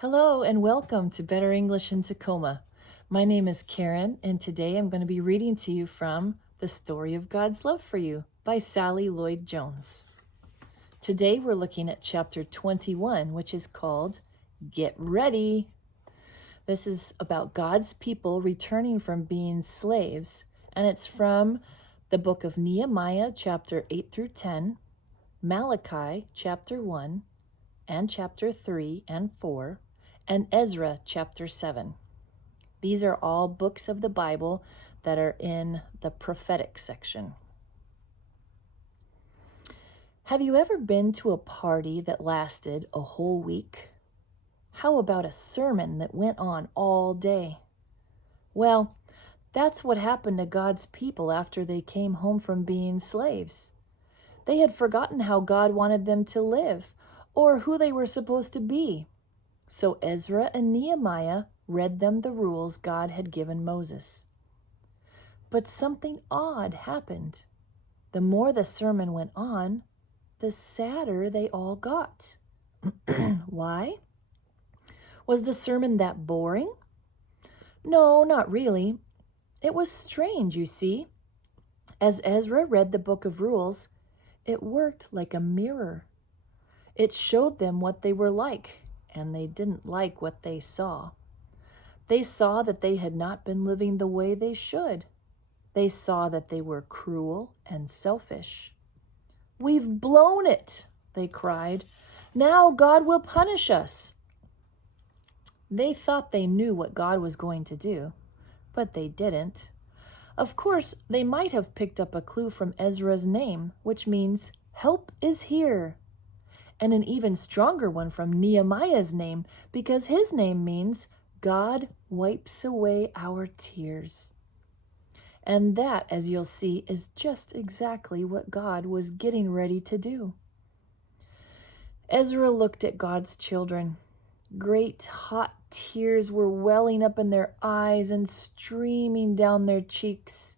Hello and welcome to Better English in Tacoma. My name is Karen, and today I'm going to be reading to you from The Story of God's Love for You by Sally Lloyd-Jones. Today we're looking at chapter 21, which is called Get Ready. This is about God's people returning from being slaves, and it's from the book of Nehemiah, chapter 8 through 10, Malachi, chapter 1, and chapter 3 and 4, and Ezra chapter 7. These are all books of the Bible that are in the prophetic section. Have you ever been to a party that lasted a whole week? How about a sermon that went on all day? Well, that's what happened to God's people after they came home from being slaves. They had forgotten how God wanted them to live or who they were supposed to be. So Ezra and Nehemiah read them the rules God had given Moses. But something odd happened. The more the sermon went on, the sadder they all got. Why? Was the sermon that boring? No, not really. It was strange, you see. As Ezra read the book of rules, it worked like a mirror. It showed them what they were like, and they didn't like what they saw. They saw that they had not been living the way they should. They saw that they were cruel and selfish. "We've blown it," they cried. "Now God will punish us." They thought they knew what God was going to do, but they didn't. Of course, they might have picked up a clue from Ezra's name, which means "help is here," and an even stronger one from Nehemiah's name, because his name means God wipes away our tears. And that, as you'll see, is just exactly what God was getting ready to do. Ezra looked at God's children. Great hot tears were welling up in their eyes and streaming down their cheeks.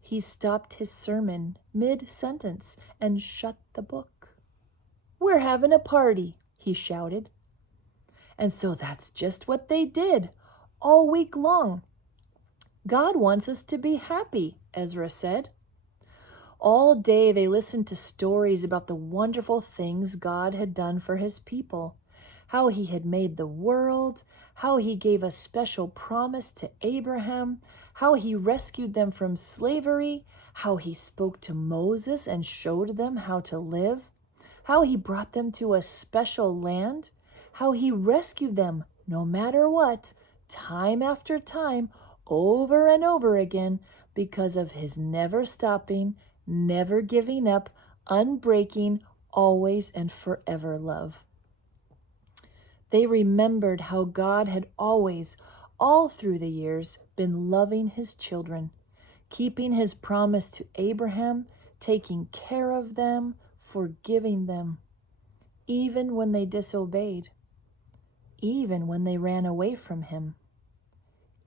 He stopped his sermon mid-sentence and shut the book. "We're having a party," he shouted. And so that's just what they did, all week long. "God wants us to be happy," Ezra said. All day they listened to stories about the wonderful things God had done for his people, how he had made the world, how he gave a special promise to Abraham, how he rescued them from slavery, how he spoke to Moses and showed them how to live, how he brought them to a special land, how he rescued them no matter what, time after time, over and over again, because of his never stopping, never giving up, unbreaking, always and forever love. They remembered how God had always, all through the years, been loving his children, keeping his promise to Abraham, taking care of them, forgiving them, even when they disobeyed, even when they ran away from him,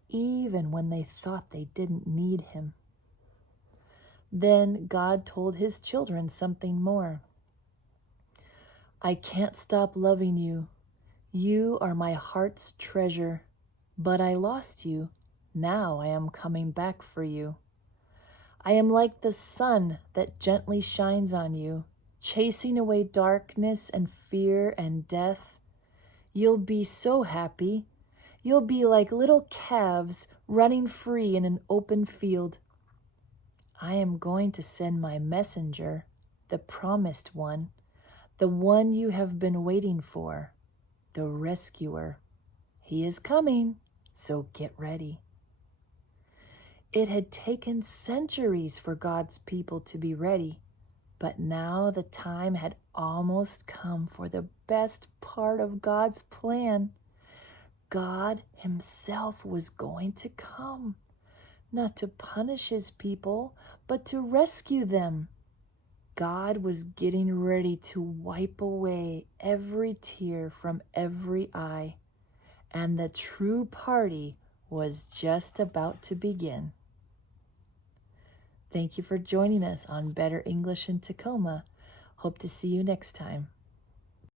even when they thought they didn't need him. Then God told his children something more. "I can't stop loving you. You are my heart's treasure, but I lost you. Now I am coming back for you. I am like the sun that gently shines on you, chasing away darkness and fear and death. You'll be so happy. You'll be like little calves running free in an open field. I am going to send my messenger, the promised one, the one you have been waiting for, the rescuer. He is coming, so get ready." It had taken centuries for God's people to be ready, but now the time had almost come for the best part of God's plan. God himself was going to come, not to punish his people, but to rescue them. God was getting ready to wipe away every tear from every eye, and the true party was just about to begin. Thank you for joining us on Better English in Tacoma. Hope to see you next time.